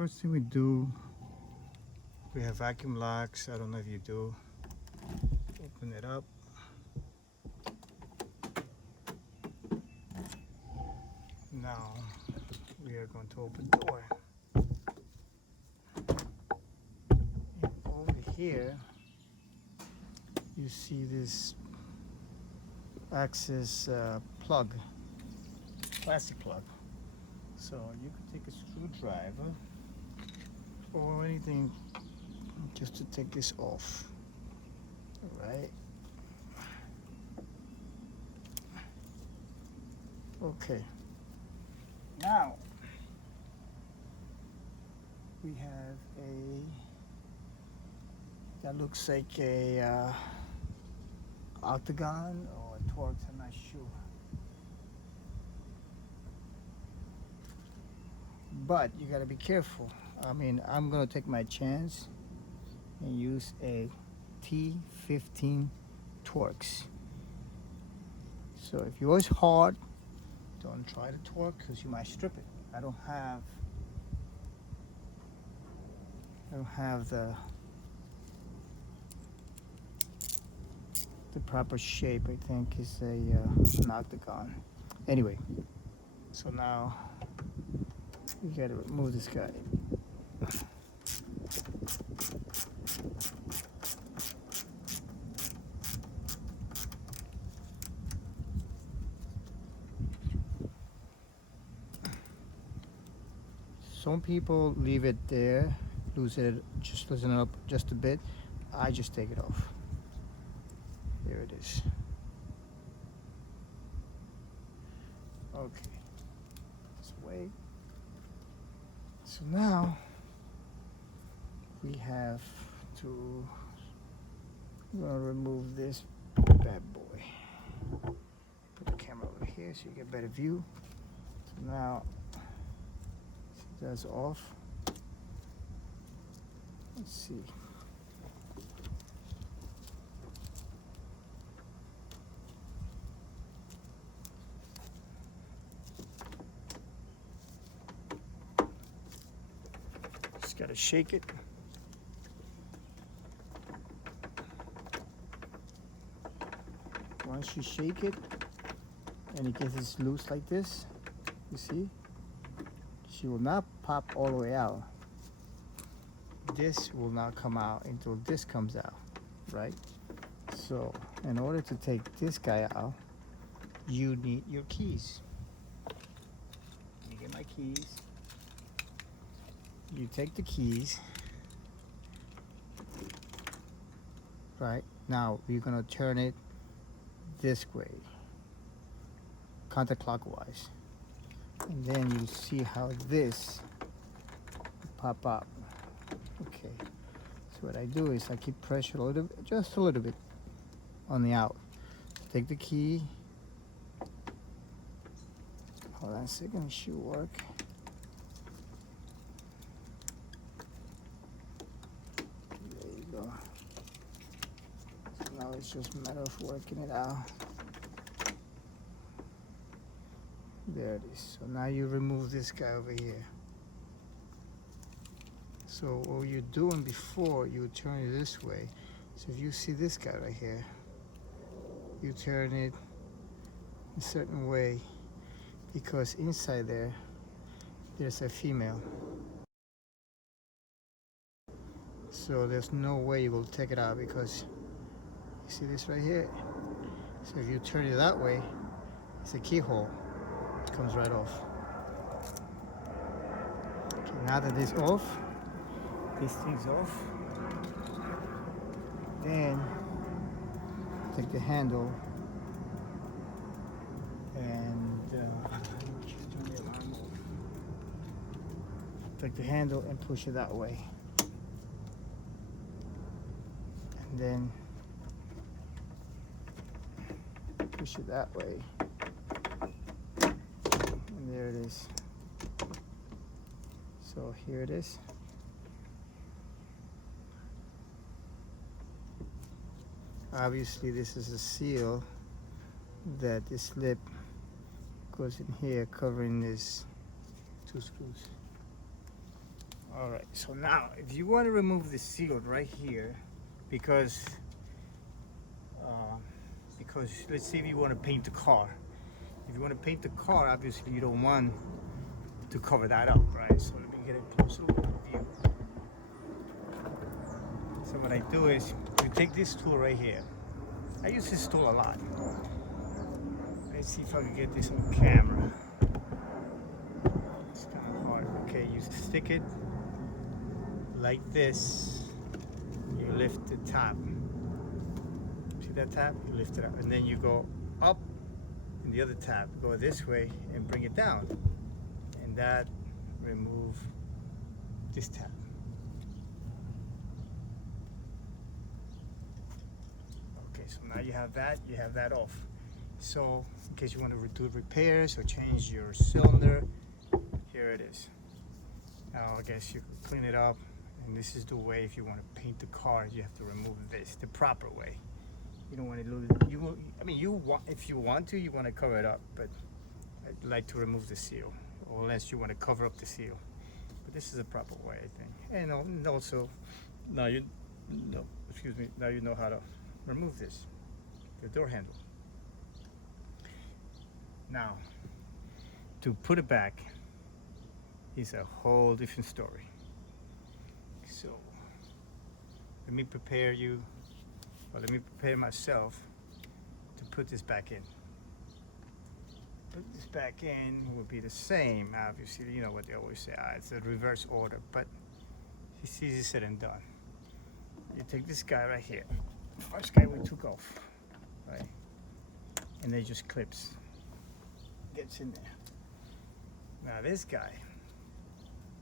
first thing we do, we have vacuum locks. I don't know if you do. Open it up. Now we are going to open the door. And over here, you see this access plug, plastic plug. So you can take a screwdriver or anything just to take this off. All right. Okay. Now we have that looks like a octagon or a Torx, I'm not sure. But you gotta be careful. I mean, I'm gonna take my chance and use a T15 Torx. So if yours hard, don't try the Torx because you might strip it. I don't have the proper shape. I think is an octagon. Anyway, so now we gotta remove this guy. Some people leave it there, loosen it up just a bit. I just take it off. There it is. Okay, this way. So now we have to remove this bad boy. Put the camera over here so you get a better view. So now that's off. Let's see. Just gotta shake it. Once you shake it and it gets loose like this, you see, she will not pop all the way out. This will not come out until this comes out, right? So in order to take this guy out, you need your keys. Let me get my keys. You take the keys. Right, now we're gonna turn it this way, counterclockwise. And then you see how this pop up. Okay, so what I do is I keep pressure a little bit, just a little bit on the out. Take the key. Hold on a second, it should work. There you go. So now it's just a matter of working it out. There it is. So now you remove this guy over here. So what you're doing before, you turn it this way. So if you see this guy right here, you turn it a certain way because inside there's a female. So there's no way you will take it out because you see this right here. So if you turn it that way, it's a keyhole. It comes right off. Okay, now that this off, this thing's off, then take the handle and just turn the alarm off. Take the handle and push it that way, and then push it that way, and there it is. So here it is. Obviously this is a seal that this lip goes in here, covering these two screws. All right, so now if you want to remove the seal right here, because let's say if you want to paint the car. If you want to paint the car, obviously you don't want to cover that up, right? So let me get a closer look at the view. So what I do is, you take this tool right here. I use this tool a lot. Let's see if I can get this on camera. It's kind of hard. Okay, you stick it like this. You lift the top. See that tab? You lift it up, and then you go up in the other tab. Go this way and bring it down, and that remove this tab. Okay, so now you have that off. So in case you want to do repairs or change your cylinder, here it is. Now I guess you can clean it up, and this is the way. If you want to paint the car, you have to remove this the proper way. You don't want to lose. If you want to, you want to cover it up, but I'd like to remove the seal, or unless you want to cover up the seal. But this is the proper way, I think. And also, now you know how to remove this, the door handle. Now, to put it back is a whole different story. So, let me prepare myself to put this back in. Put this back in will be the same, obviously. You know what they always say, it's a reverse order, but it's easy said and done. You take this guy right here, first guy we took off, right? And then just clips, gets in there. Now this guy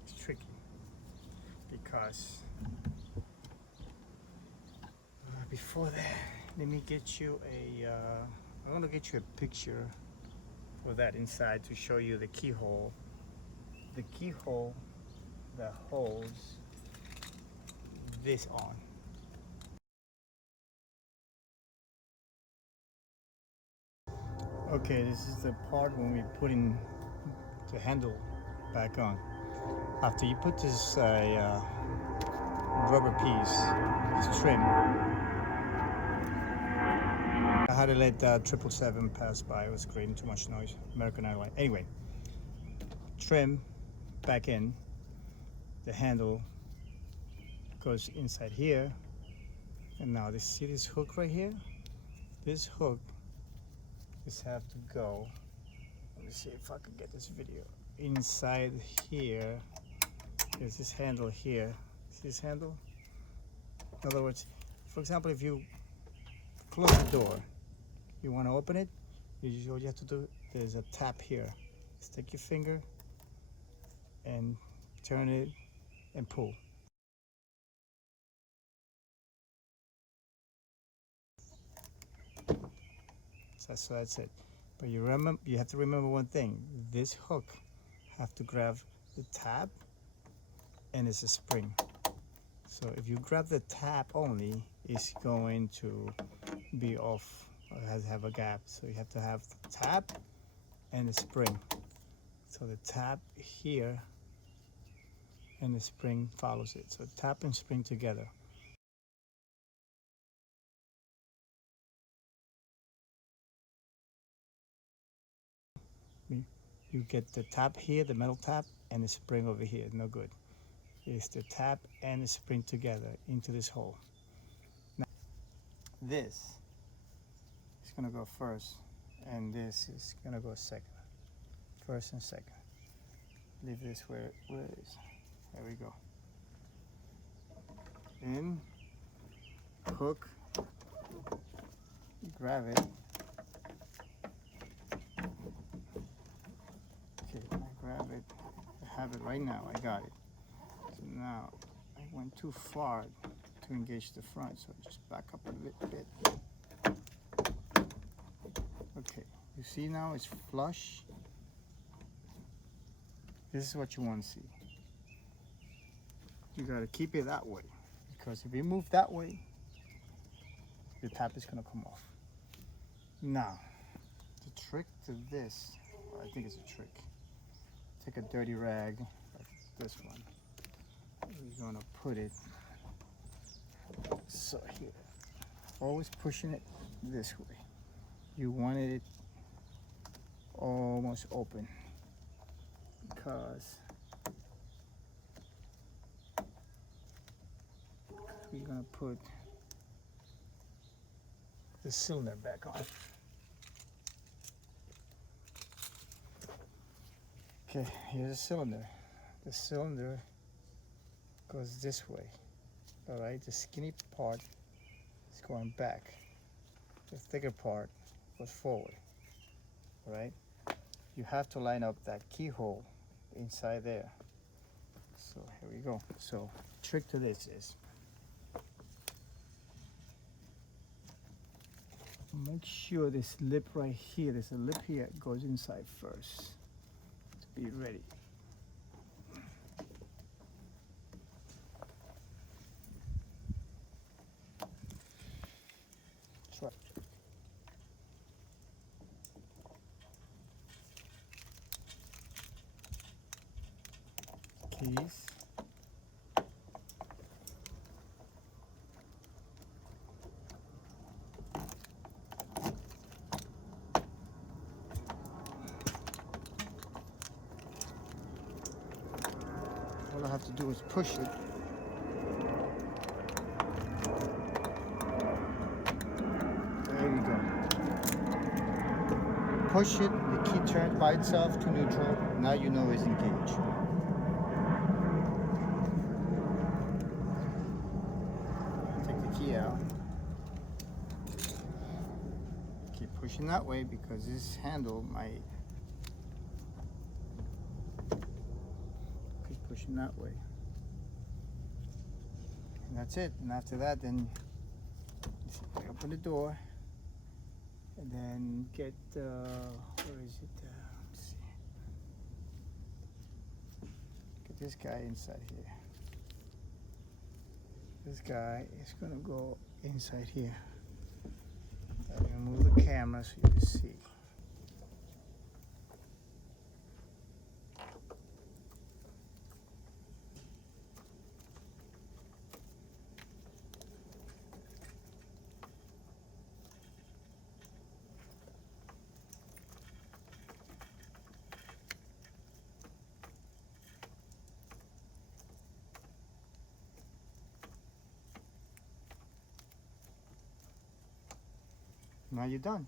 is tricky because before that, let me get you I want to get you a picture for that inside to show you the keyhole. The keyhole that holds this on. Okay, this is the part when we put in the handle back on. After you put this rubber piece, this trim, I had to let 777 pass by. It was creating too much noise. American Airlines. Anyway, trim back in. The handle goes inside here. And now see this hook right here? This hook just have to go. Let me see if I can get this video. Inside here, there's this handle here. See this handle? In other words, for example, if you close the door, you want to open it, all you have to do, there's a tap here. Stick your finger and turn it and pull. So that's it. But you have to remember one thing. This hook have to grab the tab, and it's a spring. So if you grab the tab only, it's going to be off. It has to have a gap. So you have to have the tab and the spring. So the tab here and the spring follows it. So tap and spring together. You get the tab here, the metal tab, and the spring over here. No good. It's the tab and the spring together into this hole. Now, this is gonna go first, and this is gonna go second. First and second. Leave this where it is. There we go. In, hook, grab it. Okay, I grab it. I have it right now. I got it. So now I went too far to engage the front, so just back up a little bit. Okay, you see now it's flush. This is what you want to see. You got to keep it that way, because if you move that way, the tap is going to come off. Now, the trick to this, well, I think it's a trick. Take a dirty rag like this one. we're gonna put it so here. Always pushing it this way. You wanted it almost open because we're gonna put the cylinder back on. Okay, here's the cylinder. The cylinder goes this way. All right, the skinny part is going back. The thicker part goes forward. All right, you have to line up that keyhole inside there. So here we go. So trick to this is make sure this lip right here, there's a lip here, goes inside first to be ready. Try. Keys. All I have to do is push it. There we go. Push it, the key turns by itself to neutral. Now you know it's engaged. Take the key out. Keep pushing that way because this handle might keep pushing that way. And that's it. And after that, then open the door. And then get, where is it? Let's see. Get this guy inside here. This guy is gonna go inside here. I'm gonna move the camera so you can see. Now you're done.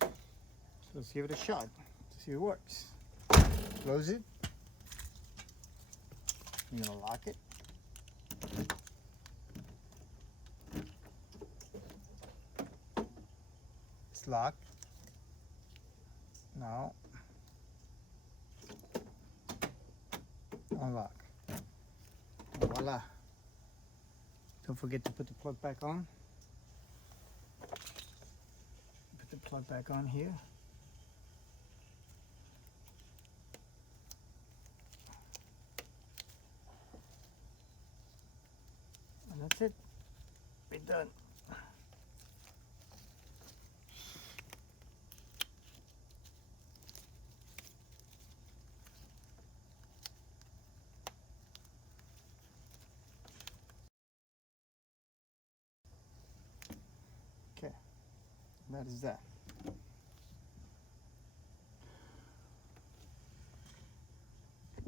So let's give it a shot to see if it works. Close it. You're gonna lock it. It's locked. Now unlock. Voila. Don't forget to put the plug back on. The plug back on here. And that's it. We're done. Okay. That is that.